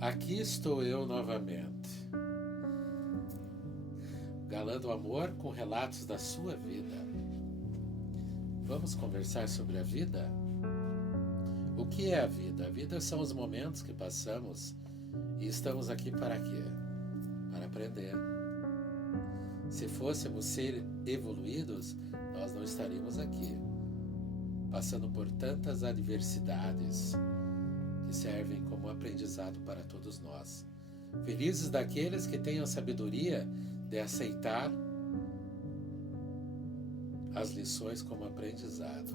Aqui estou eu novamente, galã do amor com relatos da sua vida. Vamos conversar sobre a vida? O que é a vida? A vida são os momentos que passamos e estamos aqui para quê? Para aprender. Se fôssemos ser evoluídos, nós não estaríamos aqui, passando por tantas adversidades que servem como aprendizado para todos nós. Felizes daqueles que tenham sabedoria de aceitar as lições como aprendizado,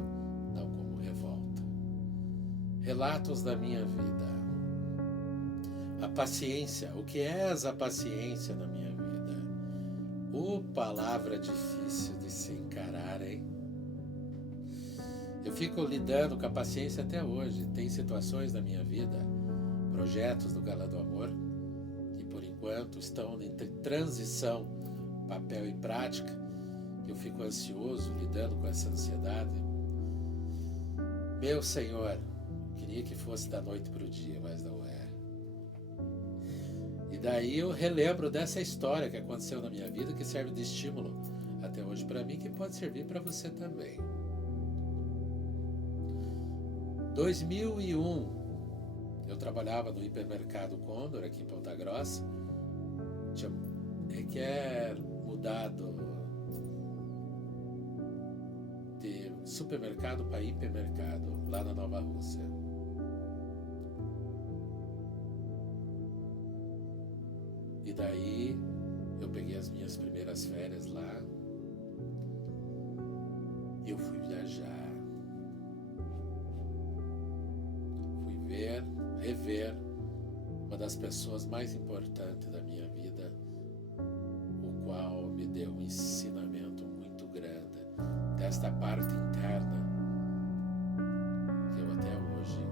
não como revolta. Relatos da minha vida. A paciência. O que é a paciência na minha vida? Palavra difícil de se encarar, hein? Eu fico lidando com a paciência até hoje. Tem situações na minha vida, projetos do Galã do Amor, que por enquanto estão entre transição, papel e prática, que eu fico ansioso, lidando com essa ansiedade. Meu Senhor, queria que fosse da noite para o dia, mas não é. E daí eu relembro dessa história que aconteceu na minha vida, que serve de estímulo até hoje para mim, que pode servir para você também. 2001, eu trabalhava no hipermercado Condor, aqui em Ponta Grossa, que é mudado de supermercado para hipermercado, lá na Nova Rússia. E daí eu peguei as minhas primeiras férias lá e eu fui viajar. Fui rever uma das pessoas mais importantes da minha vida, o qual me deu um ensinamento muito grande desta parte interna que eu até hoje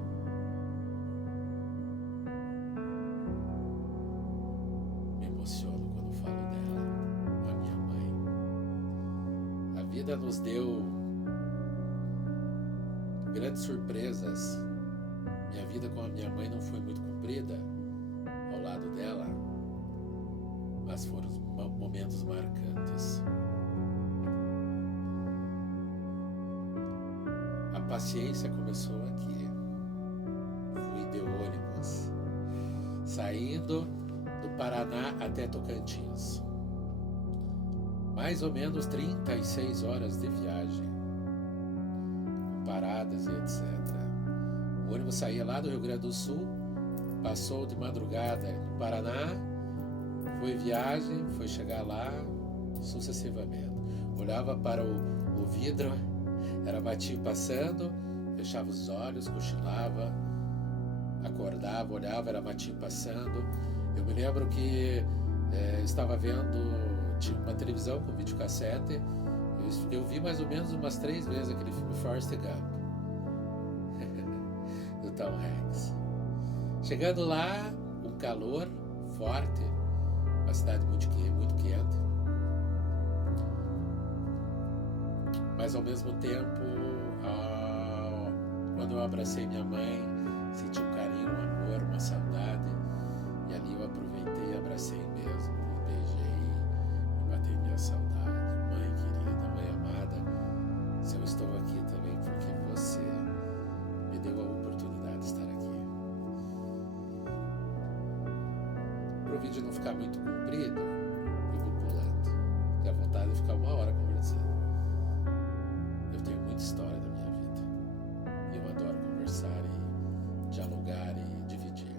me emociono quando falo dela, a minha mãe. A vida nos deu grandes surpresas. Minha vida com a minha mãe não foi muito comprida ao lado dela, mas foram momentos marcantes. A paciência começou aqui. Fui de ônibus, saindo do Paraná até Tocantins. Mais ou menos 36 horas de viagem, com paradas e etc. O ônibus saía lá do Rio Grande do Sul, passou de madrugada no Paraná, foi viagem, foi chegar lá, sucessivamente. Olhava para o vidro, era batinho passando, fechava os olhos, cochilava, acordava, olhava, era batinho passando. Eu me lembro que estava vendo, tinha uma televisão com videocassete, eu vi mais ou menos umas 3 vezes aquele filme Forrest Gump, do Tom Hanks. Chegando lá, um calor forte, uma cidade muito quente, mas ao mesmo tempo, quando eu abracei minha mãe, senti um carinho, um amor, uma saudade, e ali eu aproveitei e abracei mesmo, e beijei e matei minha saudade. Mãe querida, mãe amada, se eu estou aqui também porque você me deu a oportunidade de estar aqui. Para o vídeo não ficar muito comprido, eu vou pulando. Tenho vontade de ficar 1 hora conversando. Eu tenho muita história da minha vida. E eu adoro conversar e dialogar e dividir.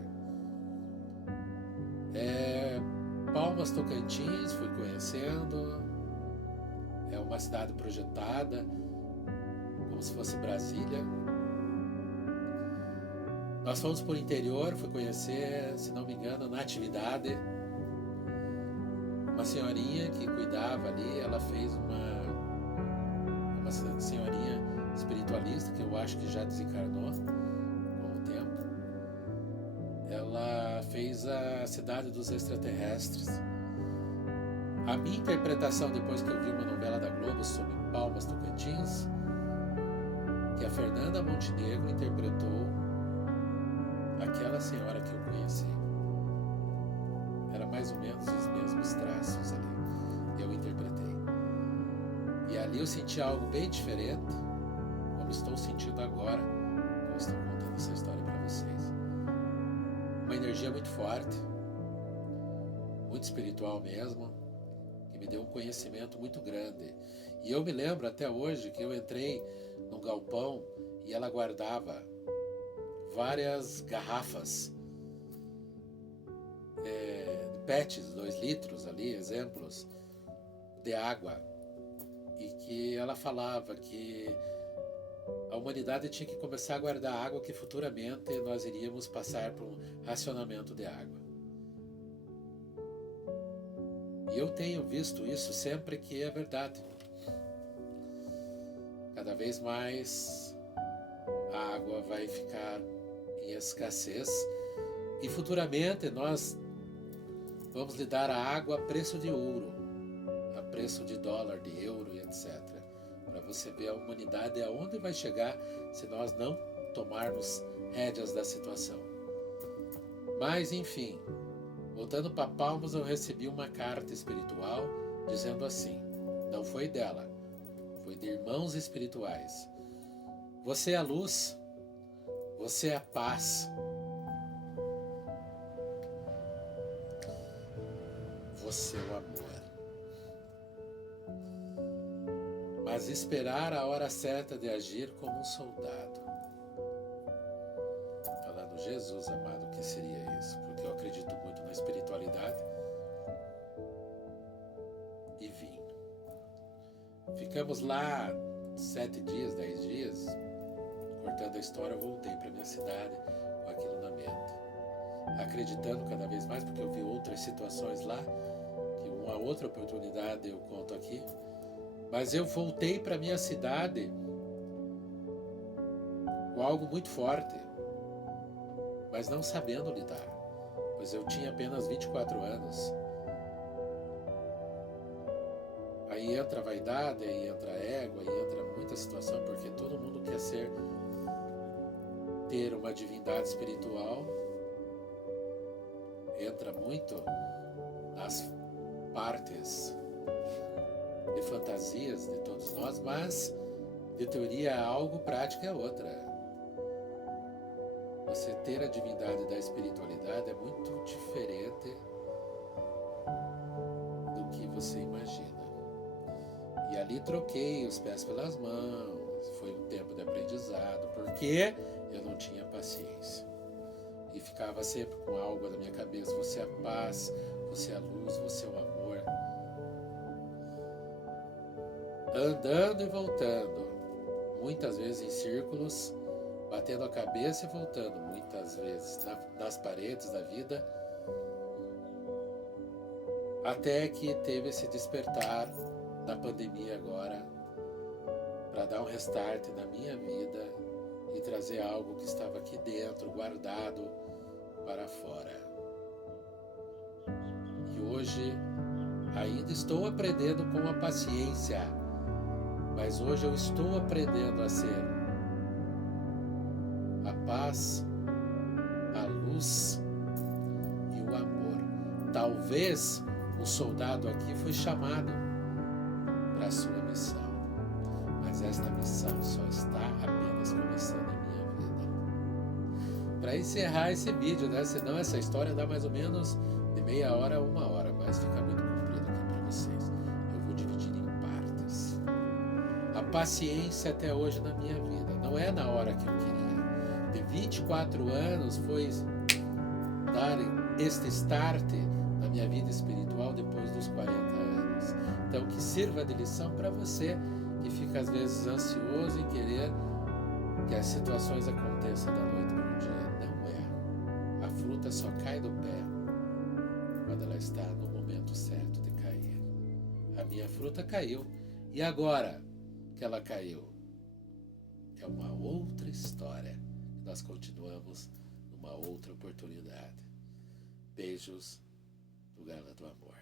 Palmas, Tocantins, fui conhecendo. É uma cidade projetada como se fosse Brasília. Nós fomos por interior, fui conhecer, se não me engano, Natividade. Uma senhorinha que cuidava ali, ela fez uma senhorinha espiritualista, que eu acho que já desencarnou com o tempo. Ela fez a Cidade dos Extraterrestres. A minha interpretação, depois que eu vi uma novela da Globo sobre Palmas, Tocantins, que a Fernanda Montenegro interpretou aquela senhora que eu conheci. Era mais ou menos os mesmos traços ali. Eu interpretei. E ali eu senti algo bem diferente, como estou sentindo agora, que eu estou contando essa história para vocês. Uma energia muito forte, muito espiritual mesmo, que me deu um conhecimento muito grande. E eu me lembro até hoje que eu entrei num galpão e ela guardava várias garrafas de PETs, 2 litros ali, exemplos, de água. E que ela falava que a humanidade tinha que começar a guardar água, que futuramente nós iríamos passar por um racionamento de água. E eu tenho visto isso sempre, que é verdade. Cada vez mais a água vai ficar em escassez e futuramente nós vamos lhe dar a água a preço de ouro, a preço de dólar, de euro e etc. Para você ver a humanidade aonde vai chegar se nós não tomarmos rédeas da situação. Mas enfim, voltando para Palmas, eu recebi uma carta espiritual dizendo assim, não foi dela, foi de irmãos espirituais. Você é a luz, você é a paz, você é o amor. Mas esperar a hora certa de agir como um soldado. Falando, Jesus amado, o que seria isso? Porque eu acredito muito na espiritualidade. E vim. Ficamos lá 7 dias, 10 dias, cortando a história, eu voltei para minha cidade com aquilo na mente. Acreditando cada vez mais, porque eu vi outras situações lá, que uma outra oportunidade eu conto aqui. Mas eu voltei para minha cidade com algo muito forte, mas não sabendo lidar, pois eu tinha apenas 24 anos. Aí entra a vaidade, aí entra a ego, aí entra muita situação, porque todo mundo quer ter uma divindade espiritual, entra muito nas partes de fantasias de todos nós, mas de teoria é algo, prática é outra. Você ter a divindade da espiritualidade é muito diferente do que você imagina. E ali troquei os pés pelas mãos, foi um tempo de aprendizado, porque eu não tinha paciência. E ficava sempre com algo na minha cabeça, você é a paz, você é a luz, você é o amor. Andando e voltando, muitas vezes em círculos, batendo a cabeça e voltando, muitas vezes nas paredes da vida, até que teve esse despertar da pandemia agora, para dar um restart na minha vida e trazer algo que estava aqui dentro, guardado, para fora. E hoje ainda estou aprendendo com a paciência, mas hoje eu estou aprendendo a ser a paz, a luz e o amor. Talvez o soldado aqui foi chamado para a sua missão, mas esta missão só está apenas começando em minha vida. Para encerrar esse vídeo, né? Senão essa história dá mais ou menos de meia hora a 1 hora, mas fica muito comprido aqui para vocês. Eu vou dividir em partes. A paciência até hoje na minha vida, não é na hora que eu queria. De 24 anos foi dar este start na minha vida espiritual depois dos 40 anos. Então que sirva de lição para você que fica às vezes ansioso em querer que as situações aconteçam da noite para o dia. Não é. A fruta só cai do pé quando ela está no momento certo de cair. A minha fruta caiu. E agora que ela caiu? É uma outra história. Nós continuamos numa outra oportunidade. Beijos do Gala do Amor.